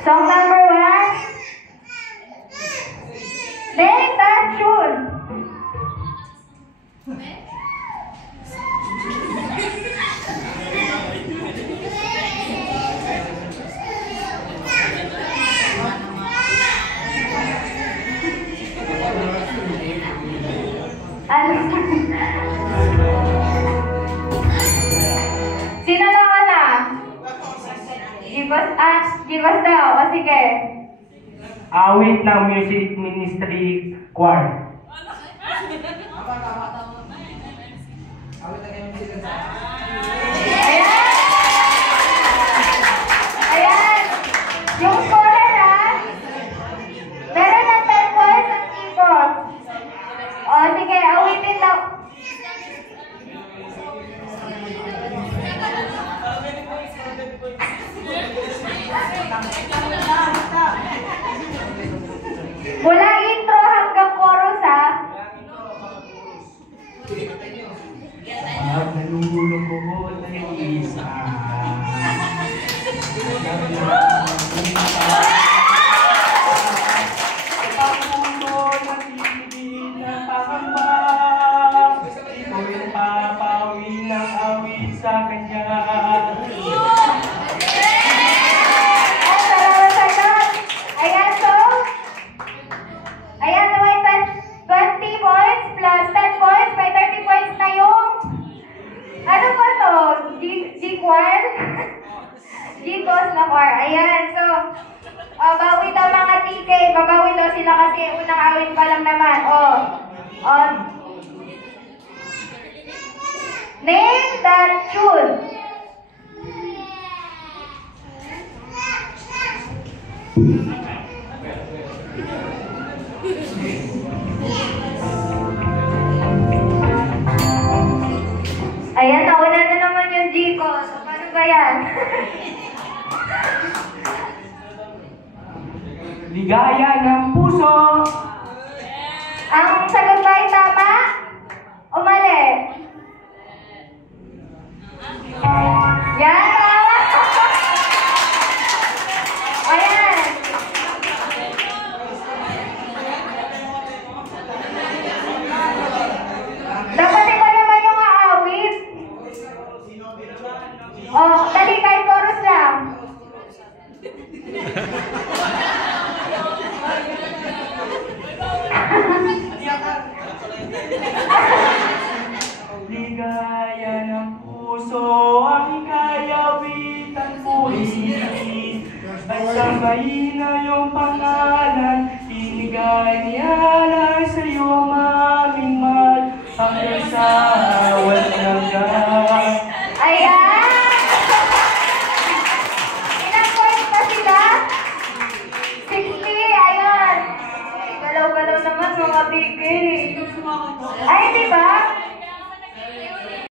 Song number 1. Name that tune. Sino naman na? Give us daw. O sige. Awit ng Music Ministry Choir. Ayan. Yung scorer ha. Meron ng 10 points at keyboard. O sige, awitin daw. Mula intro hanggang chorus ha. Pag nalulong ko ay isa. Pagpundo na tibig na pangamba. Ikaw yung papawi ng awit sa kanya. Ayan, so, ayan, may 20 points plus 10 points, may 30 points na yung, ano ba to? G-choir? G-cos na choir. Ayan, so, bawi daw mga TK, babawi daw sila kasi unang awit pa lang naman. Name that tune. Ayan, nauna na naman yung G ko. So, paano ba yan? Ligaya ng puso. Ang sagot ba ay tama? O mali? Yan, tama! Ayan. Dapat iba naman yung aawit. Dali kahit chorus lang. Ligaya ng puso ang kayawitan puri. At sambahin na iyong pangalan, inigay niya lang sa iyo ang aming mahal, hanggang sa walang hanggan. Ayan! Ilang points pa sila? 60, ayan. Galaw-galaw naman mga bigay. Ay, di ba?